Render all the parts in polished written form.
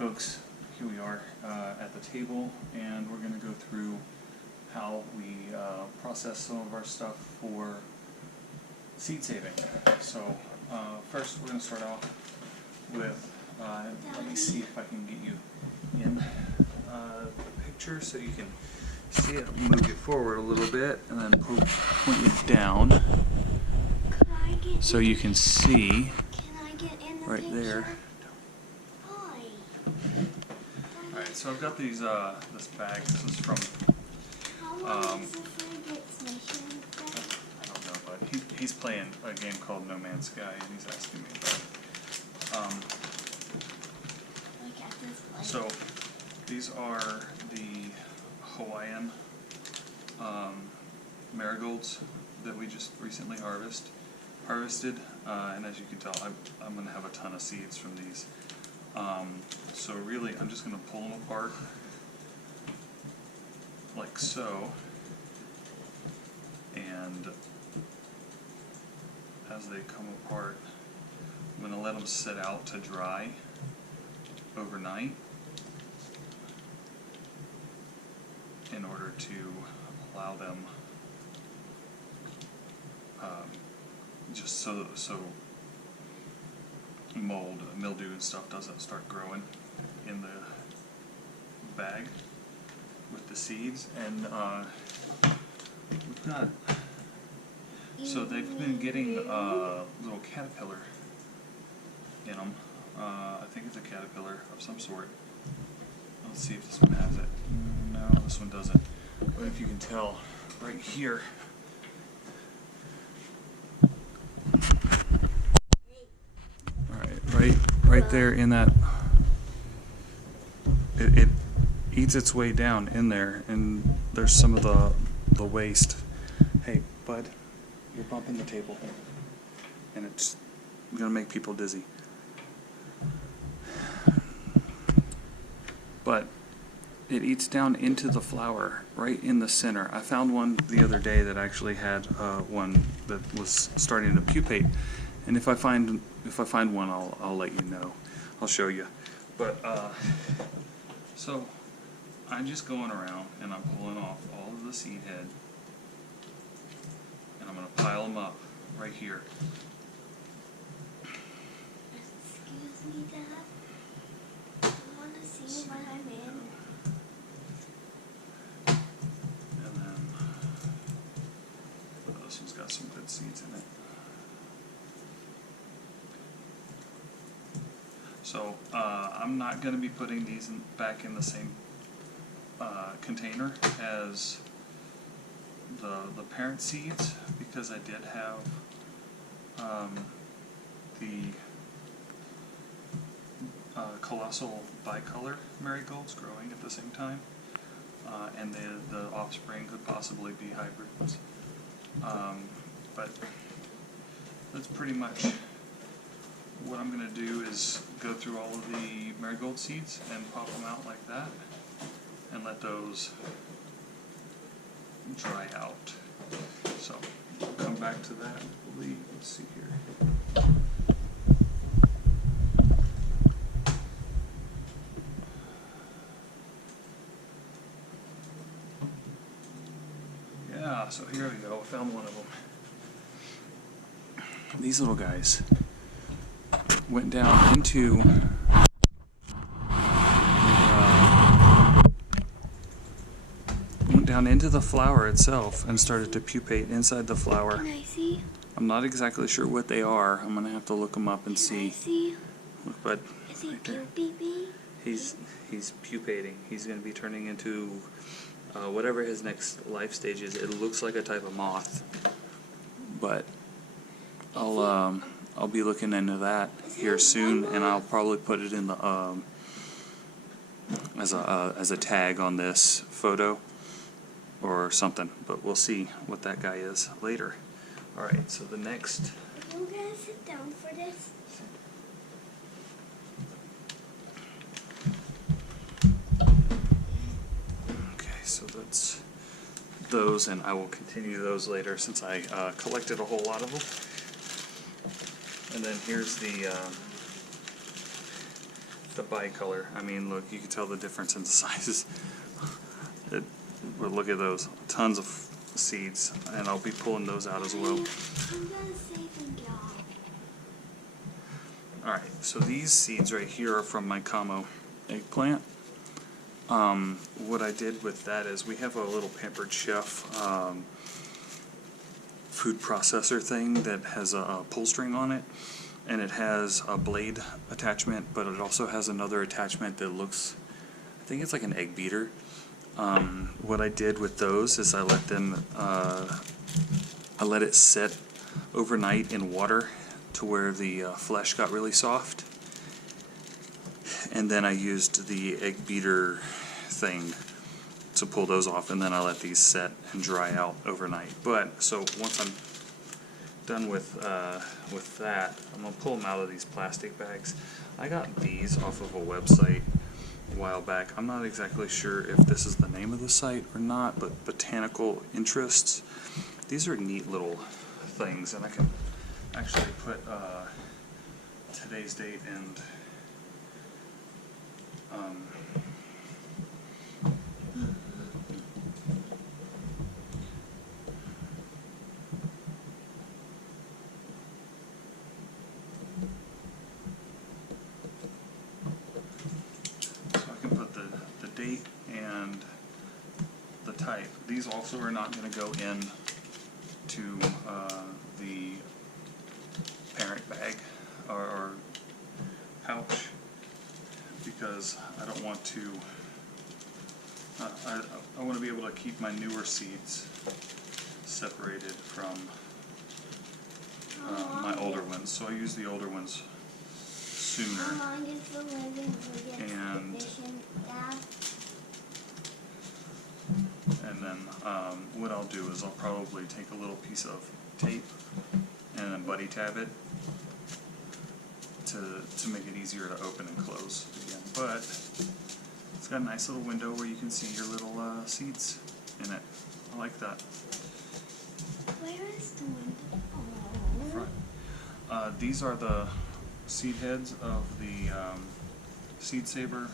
folks, here we are at the table, and we're going to go through how we process some of our stuff for seed saving. So first we're going to start off with, let me see if I can get you in the picture so you can see it. Move it forward a little bit and then point it down so you can see right there. Alright, so I've got these, this bag. This is from, I don't know, but he's playing a game called No Man's Sky, and he's asking me about it. So, these are the Hawaiian marigolds that we just recently harvested, and as you can tell, I'm going to have a ton of seeds from these. So really, I'm just going to pull them apart like so, and as they come apart, I'm going to let them sit out to dry overnight in order to allow them just so mold, mildew and stuff doesn't start growing in the bag with the seeds. And we've got, so they've been getting a little caterpillar in them. I think it's a caterpillar of some sort. Let's see if this one has it. No, this one doesn't. But if you can tell right here, right there in that, it eats its way down in there, and there's some of the waste. Hey, bud, you're bumping the table, and it's gonna make people dizzy. But it eats down into the flour right in the center. I found one the other day that actually had one that was starting to pupate, and if I find one, I'll let you know. I'll show you. But so I'm just going around and I'm pulling off all of the seed head, and I'm going to pile them up right here. Excuse me, Dad. I want to see what I'm in. And then this one's got some good seeds in it. So I'm not going to be putting these back in the same container as the parent seeds, because I did have the colossal bicolor marigolds growing at the same time, and the offspring could possibly be hybrids. But that's pretty much what I'm going to do, is go through all of the marigold seeds and pop them out like that and let those dry out. So we'll come back to that, I believe. Let's see here. Yeah, so here we go. I found one of them. These little guys went down into the flour itself and started to pupate inside the flour. Can I see? I'm not exactly sure what they are. I'm gonna have to look them up and see. I see? Look, bud. Is he pupating? He's pupating. He's gonna be turning into whatever his next life stage is. It looks like a type of moth, but I'll be looking into that here soon, and I'll probably put it in the as a tag on this photo or something. But we'll see what that guy is later. All right. So the next. Are you gonna sit down for this? Okay. So that's those, and I will continue those later since I collected a whole lot of them. And then here's the the bicolor. I mean, look, you can tell the difference in the sizes. Well, look at those, tons of seeds, and I'll be pulling those out as well. I'm gonna save them, y'all. Alright, so these seeds right here are from my Camo Eggplant. What I did with that is we have a little Pampered Chef food processor thing that has a pull string on it, and it has a blade attachment, but it also has another attachment that looks, I think it's like an egg beater. What I did with those is I let it sit overnight in water to where the flesh got really soft, and then I used the egg beater thing to pull those off, and then I let these set and dry out overnight. But so once I'm done with that, I'm gonna pull them out of these plastic bags. I got these off of a website a while back. I'm not exactly sure if this is the name of the site or not, but Botanical Interests. These are neat little things, and I can actually put today's date and date and the type. These also are not going to go in to the parent bag or pouch, because I don't want to, I want to be able to keep my newer seeds separated from my older ones, so I use the older ones sooner. And then what I'll do is I'll probably take a little piece of tape and then buddy tab it to make it easier to open and close again. But it's got a nice little window where you can see your little seeds in it. I like that. Where is the window? Front. These are the seed heads of the Seed Saver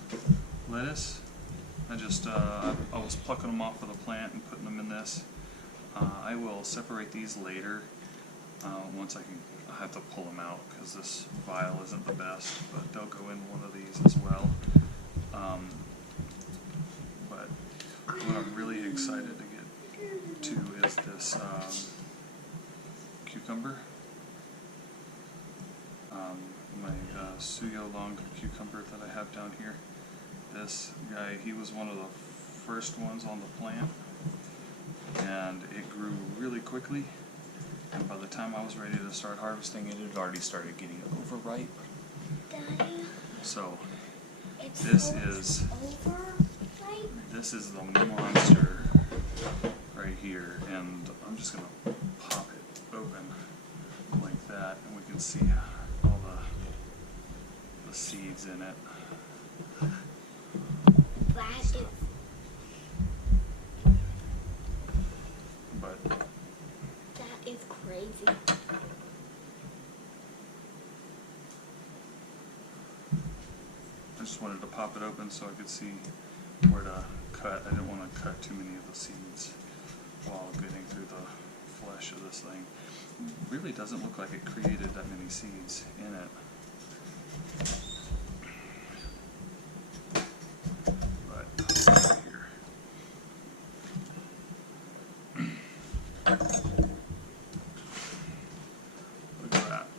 lettuce. I was plucking them off of the plant and putting them in this. I will separate these later once I have to pull them out, because this vial isn't the best, but they'll go in one of these as well. But what I'm really excited to get to is this cucumber. My Suyo long cucumber that I have down here. This guy, he was one of the first ones on the plant, and it grew really quickly, and by the time I was ready to start harvesting it, it had already started getting overripe. Daddy, so it's this is the monster right here, and I'm just gonna pop it open like that, and we can see all the seeds in it. But that is crazy. I just wanted to pop it open so I could see where to cut. I didn't want to cut too many of the seeds while getting through the flesh of this thing. It really doesn't look like it created that many seeds in it.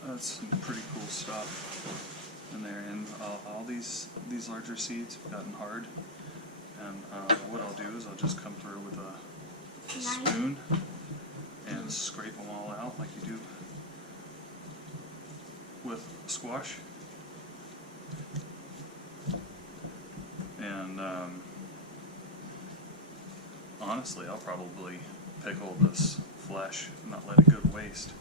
That's some pretty cool stuff in there, and all these larger seeds have gotten hard, and what I'll do is I'll just come through with a spoon and scrape them all out like you do with squash, and honestly I'll probably pickle this flesh and not let it go to waste.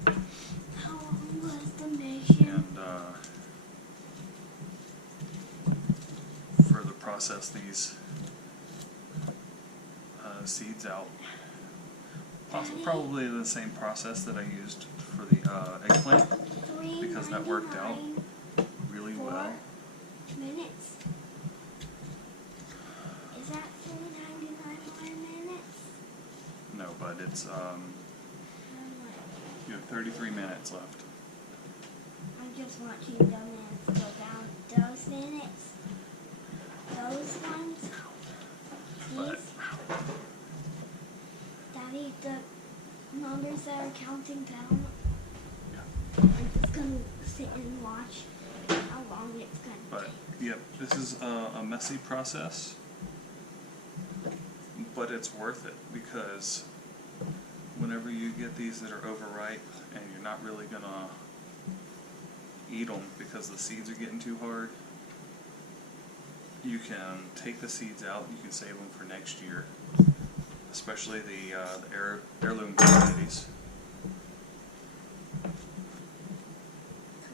How long was the mission? And further process these seeds out. Probably the same process that I used for the eggplant, because that worked out really well. minutes. Is that 399 more minutes? No, but it's How much? you have 33 minutes left. I just want you to go down those minutes. Those ones. But These. Daddy, the numbers that are counting down. I'm just gonna sit and watch how long it's gonna But yep, this is a messy process, but it's worth it because whenever you get these that are overripe and you're not really gonna eat them because the seeds are getting too hard, you can take the seeds out. You can save them for next year, especially the heirloom varieties.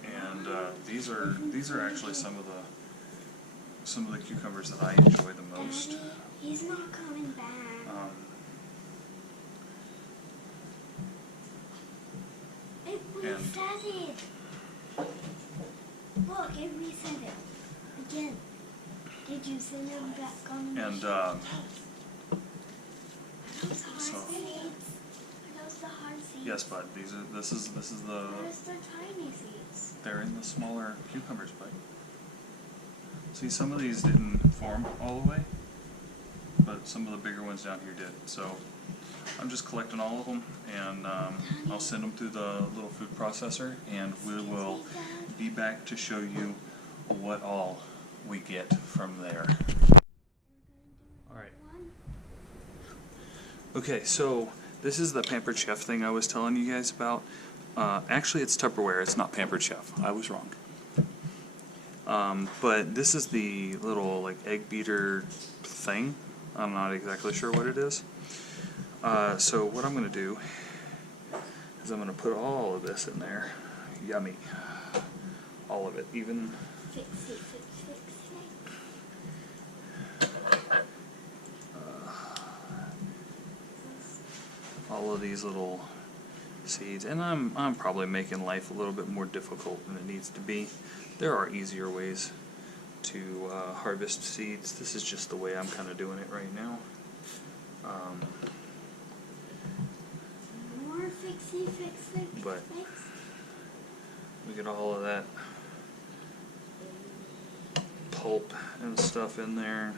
And these are actually some of the cucumbers that I enjoy the most. Daddy, he's not coming back. It reset it. Look, it reset it. Again. Did you send him back on the And machine? Are those hard so- seeds? Are those the hard seeds? yes, bud. This is the Where's the tiny seeds? they're in the smaller cucumbers, bud. See, some of these didn't form all the way, but some of the bigger ones down here did. So I'm just collecting all of them, and I'll send them through the little food processor, and we will be back to show you what all we get from there. Alright. Okay, so this is the Pampered Chef thing I was telling you guys about. Actually, it's Tupperware, it's not Pampered Chef. I was wrong. But this is the little like egg beater thing. I'm not exactly sure what it is. So what I'm going to do is I'm going to put all of this in there. Yummy. All of it, even... Fix it. all of these little seeds, and I'm probably making life a little bit more difficult than it needs to be. There are easier ways to harvest seeds. This is just the way I'm kind of doing it right now. More fix. But we get all of that pulp and stuff in there.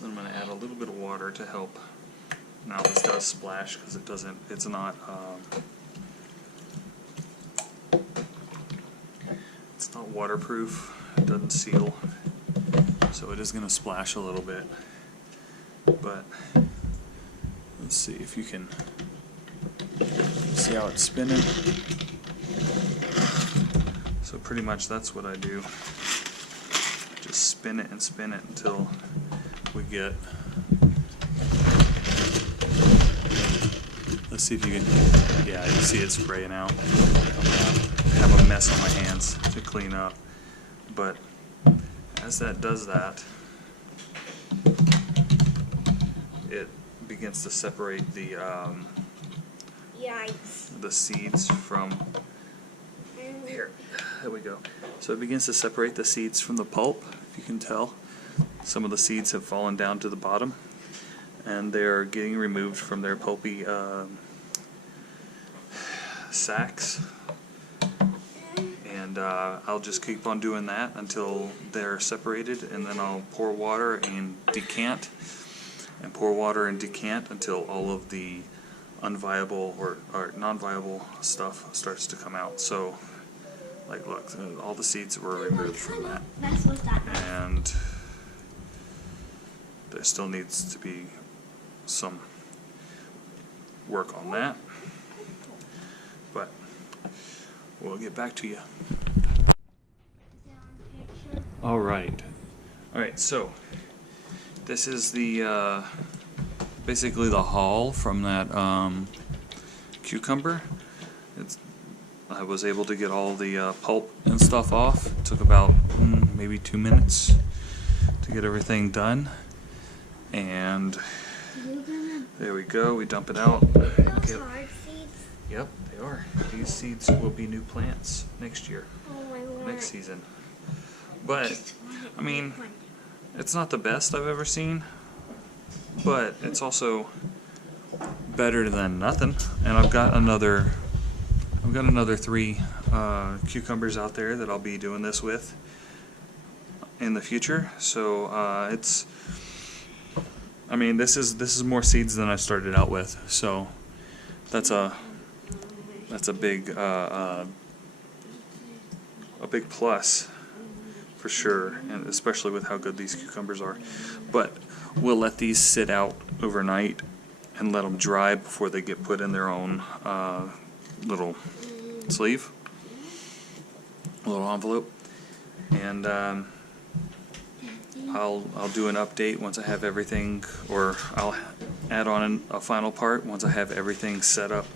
Then I'm going to add a little bit of water to help. Now this does splash because it's not waterproof. It doesn't seal, so it is going to splash a little bit. But let's see if you can see how it's spinning. So pretty much that's what I do. Just spin it until we get... Let's see if you can, yeah, you see it spraying out. I have a mess on my hands to clean up. But as that does that, it begins to separate the Yikes. the seeds from, here, there we go. So it begins to separate the seeds from the pulp, if you can tell. Some of the seeds have fallen down to the bottom, and they're getting removed from their pulpy sacks. And I'll just keep on doing that until they're separated, and then I'll pour water and decant, and pour water and decant until all of the unviable or non-viable stuff starts to come out. So, like, look, all the seeds were removed from that. That's what that is. And there still needs to be some work on that, but we'll get back to you. Alright, so this is the basically the hull from that cucumber. I was able to get all the pulp and stuff off. It took about maybe 2 minutes to get everything done, and there we go. We dump it out. Those hard seeds. Yep, they are. These seeds will be new plants next year, Oh my Lord. next season. But Just one I mean, it's not the best I've ever seen, but it's also better than nothing. And I've got another 3 cucumbers out there that I'll be doing this with in the future. So I mean, this is more seeds than I started out with. So that's a big plus for sure, and especially with how good these cucumbers are. But we'll let these sit out overnight and let them dry before they get put in their own little sleeve, little envelope, and I'll do an update once I have everything, or I'll add on a final part once I have everything set up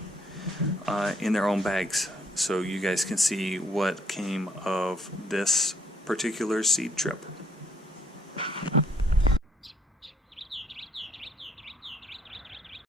in their own bags, so you guys can see what came of this particular seed trip.